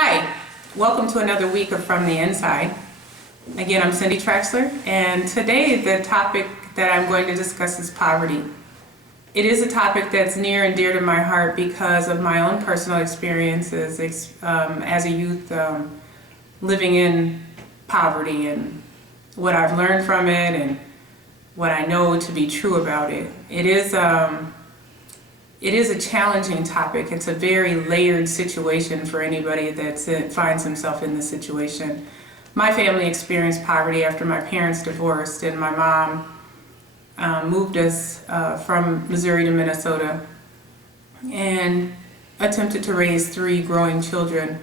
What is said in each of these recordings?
Hi, welcome to another week of From the Inside. Again, I'm Cindy Traxler, and today the topic that I'm going to discuss is poverty. It is a topic that's near and dear to my heart because of my own personal experiences as a youth living in poverty and what I've learned from it and what I know to be true about it. It is a challenging topic. It's a very layered situation for anybody that finds himself in this situation. My family experienced poverty after my parents divorced, and my mom moved us from Missouri to Minnesota and attempted to raise 3 growing children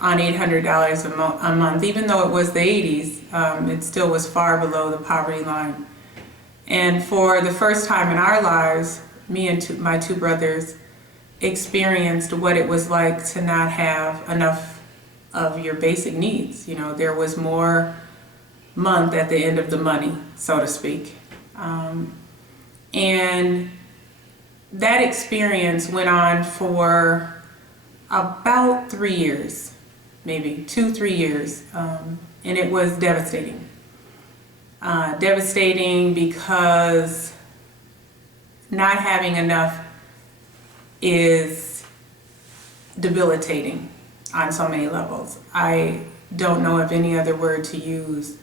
on $800 a month. Even though it was the 80s, it still was far below the poverty line. And for the first time in our lives, me and my 2 brothers experienced what it was like to not have enough of your basic needs. You know, there was more month at the end of the money, so to speak. And that experience went on for about 3 years, maybe 2-3 years, and it was devastating. Devastating because not having enough is debilitating on so many levels. I don't know of any other word to use.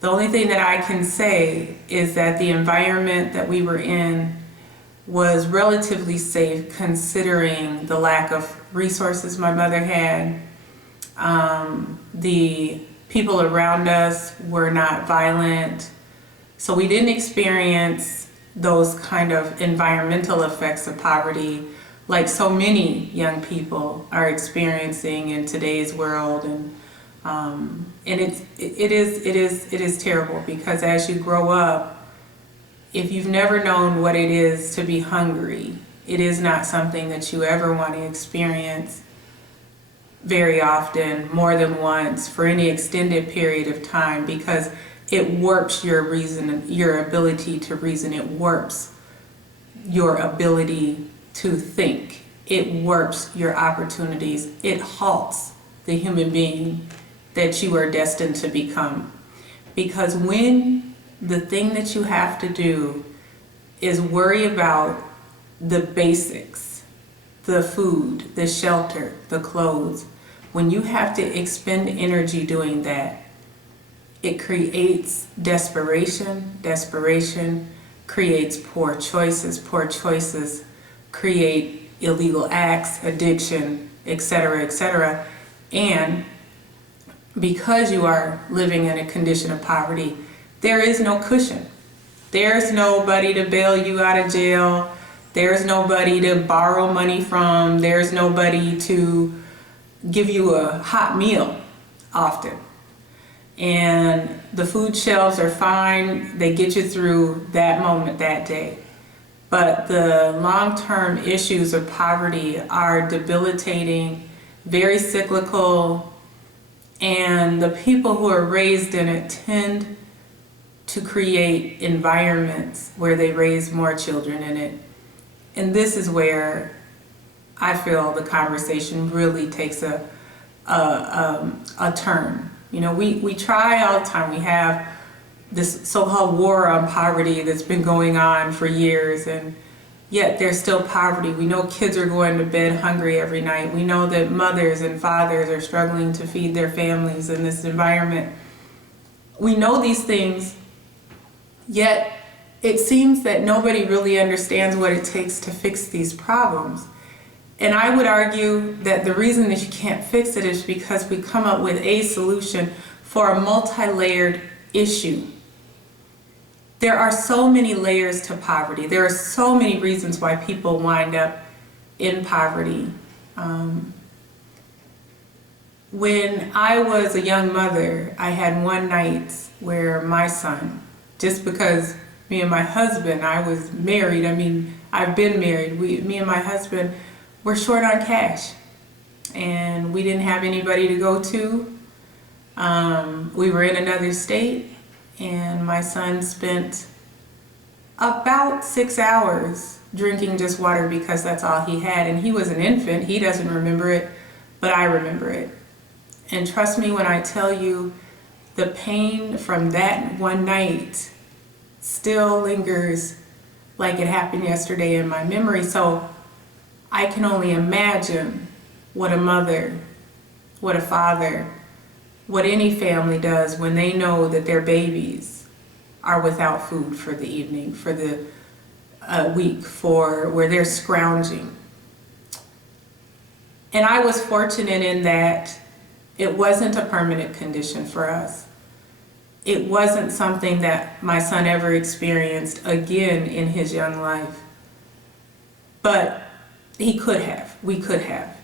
The only thing that I can say is that the environment that we were in was relatively safe considering the lack of resources my mother had. The people around us were not violent, so we didn't experience those kind of environmental effects of poverty like so many young people are experiencing in today's world. And it is terrible because as you grow up, if you've never known what it is to be hungry, it is not something that you ever want to experience very often, more than once, for any extended period of time, because it warps your reason, your ability to reason. It warps your ability to think. It warps your opportunities. It halts the human being that you are destined to become. Because when the thing that you have to do is worry about the basics, the food, the shelter, the clothes, when you have to expend energy doing that, it creates desperation. Desperation creates poor choices. Poor choices create illegal acts, addiction, etc., etc. And because you are living in a condition of poverty, there is no cushion. There's nobody to bail you out of jail. There's nobody to borrow money from. There's nobody to give you a hot meal often. And the food shelves are fine. They get you through that moment, that day. But the long-term issues of poverty are debilitating, very cyclical, and the people who are raised in it tend to create environments where they raise more children in it. And this is where I feel the conversation really takes a turn. You know, we try all the time. We have this so-called war on poverty that's been going on for years, and yet there's still poverty. We know kids are going to bed hungry every night. We know that mothers and fathers are struggling to feed their families in this environment. We know these things, yet it seems that nobody really understands what it takes to fix these problems. And I would argue that the reason that you can't fix it is because we come up with a solution for a multi-layered issue. There are so many layers to poverty. There are so many reasons why people wind up in poverty. When I was a young mother, I had one night where my son, just because me and my husband, I was married, I've been married, me and my husband, we're short on cash, and we didn't have anybody to go to. We were in another state, and my son spent about 6 hours drinking just water because that's all he had. And he was an infant, he doesn't remember it, but I remember it. And trust me when I tell you, the pain from that one night still lingers like it happened yesterday in my memory. So I can only imagine what a mother, what a father, what any family does when they know that their babies are without food for the evening, for the week, for where they're scrounging. And I was fortunate in that it wasn't a permanent condition for us. It wasn't something that my son ever experienced again in his young life. But he could have, we could have.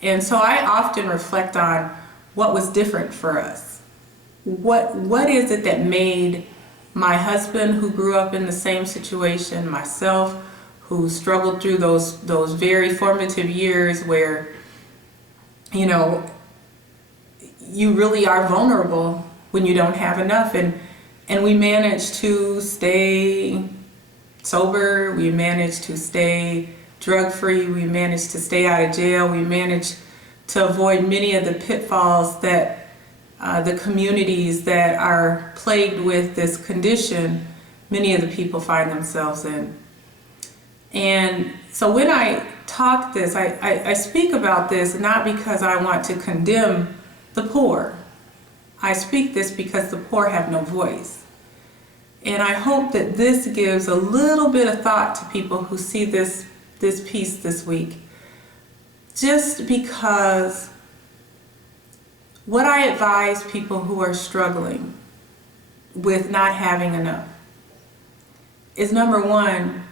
And so I often reflect on what was different for us. What is it that made my husband, who grew up in the same situation, myself, who struggled through those very formative years where, you know, you really are vulnerable when you don't have enough, and we managed to stay sober, we managed to stay drug-free, we managed to stay out of jail, we managed to avoid many of the pitfalls that the communities that are plagued with this condition, many of the people find themselves in. And so when I talk this, I speak about this not because I want to condemn the poor. I speak this because the poor have no voice. And I hope that this gives a little bit of thought to people who see this piece this week. Just because what I advise people who are struggling with not having enough is, number one,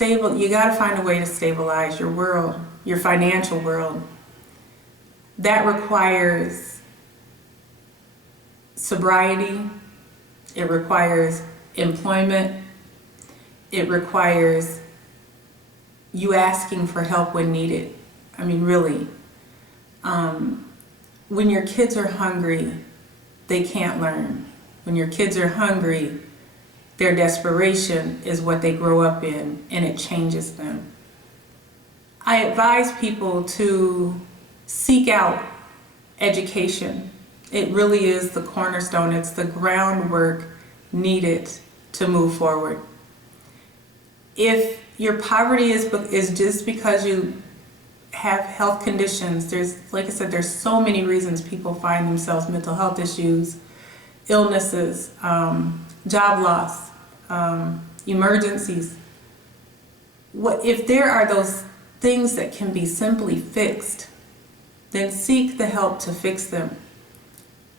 you got to find a way to stabilize your world, your financial world. That requires sobriety, it requires employment, it requires you asking for help when needed. I mean, really. When your kids are hungry, they can't learn. When your kids are hungry, their desperation is what they grow up in, and it changes them. I advise people to seek out education. It really is the cornerstone. It's the groundwork needed to move forward. If your poverty is just because you have health conditions, like I said, there's so many reasons people find themselves, mental health issues, illnesses, job loss, emergencies. If there are those things that can be simply fixed, then seek the help to fix them.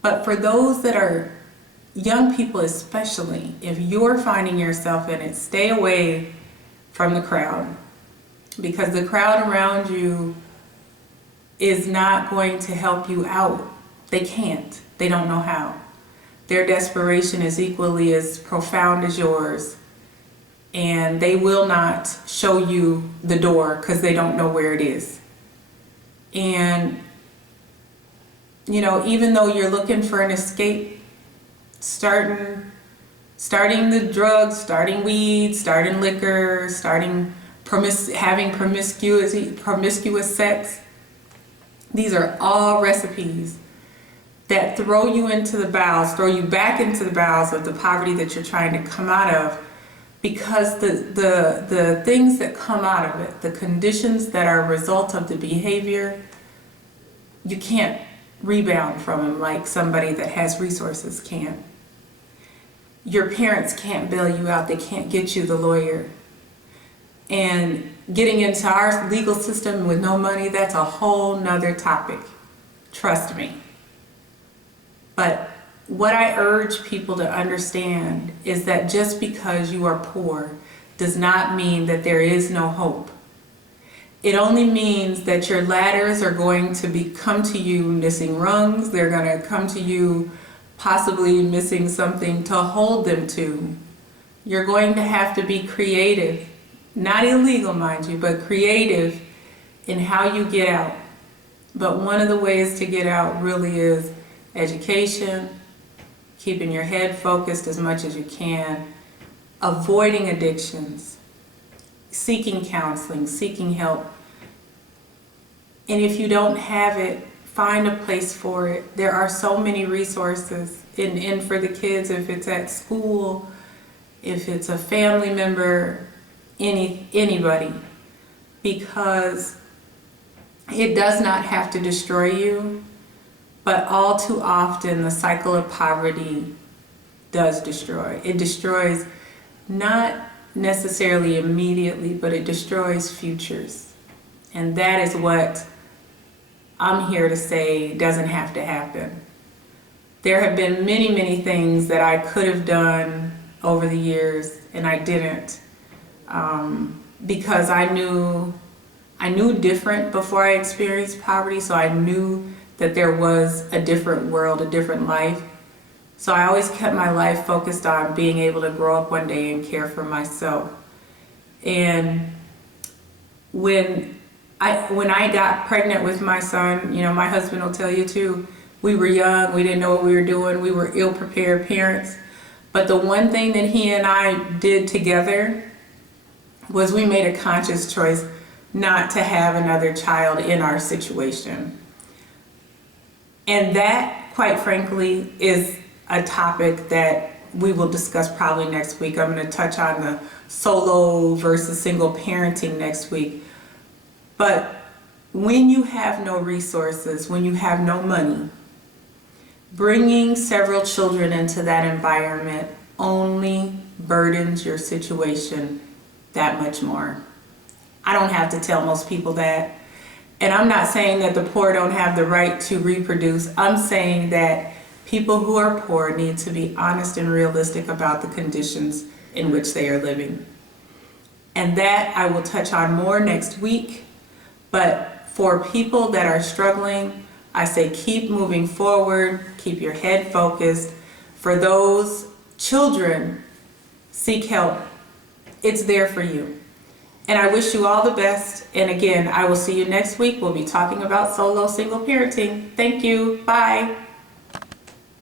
But for those that are young people especially, if you're finding yourself in it, stay away from the crowd, because the crowd around you is not going to help you out. They can't. They don't know how. Their desperation is equally as profound as yours, and they will not show you the door because they don't know where it is. And you know, even though you're looking for an escape, starting the drugs, starting weed, starting liquor, having promiscuous sex, these are all recipes that throw you back into the bowels of the poverty that you're trying to come out of, because the things that come out of it, the conditions that are a result of the behavior, you can't rebound from them like somebody that has resources can. Your parents can't bail you out. They can't get you the lawyer. And getting into our legal system with no money, that's a whole nother topic. Trust me. But what I urge people to understand is that just because you are poor does not mean that there is no hope. It only means that your ladders are going to come to you missing rungs. They're going to come to you possibly missing something to hold them to. You're going to have to be creative, not illegal, mind you, but creative in how you get out. But one of the ways to get out really is education, keeping your head focused as much as you can, avoiding addictions, seeking counseling, seeking help. And if you don't have it, find a place for it. There are so many resources in for the kids, if it's at school, if it's a family member, anybody, because it does not have to destroy you, but all too often the cycle of poverty does destroy. It destroys not necessarily immediately, but it destroys futures. And that is what I'm here to say doesn't have to happen. There have been many, many things that I could have done over the years, and I didn't, because I knew different before I experienced poverty, so I knew that there was a different world, a different life. So I always kept my life focused on being able to grow up one day and care for myself. And when I got pregnant with my son, my husband will tell you too, we were young, we didn't know what we were doing, we were ill-prepared parents. But the one thing that he and I did together was we made a conscious choice not to have another child in our situation. And that, quite frankly, is a topic that we will discuss probably next week. I'm going to touch on the solo versus single parenting next week. But when you have no resources, when you have no money, bringing several children into that environment only burdens your situation that much more. I don't have to tell most people that. And I'm not saying that the poor don't have the right to reproduce. I'm saying that people who are poor need to be honest and realistic about the conditions in which they are living. And that I will touch on more next week. But for people that are struggling, I say keep moving forward, keep your head focused. For those children, seek help. It's there for you. And I wish you all the best. And again, I will see you next week. We'll be talking about solo single parenting. Thank you. Bye.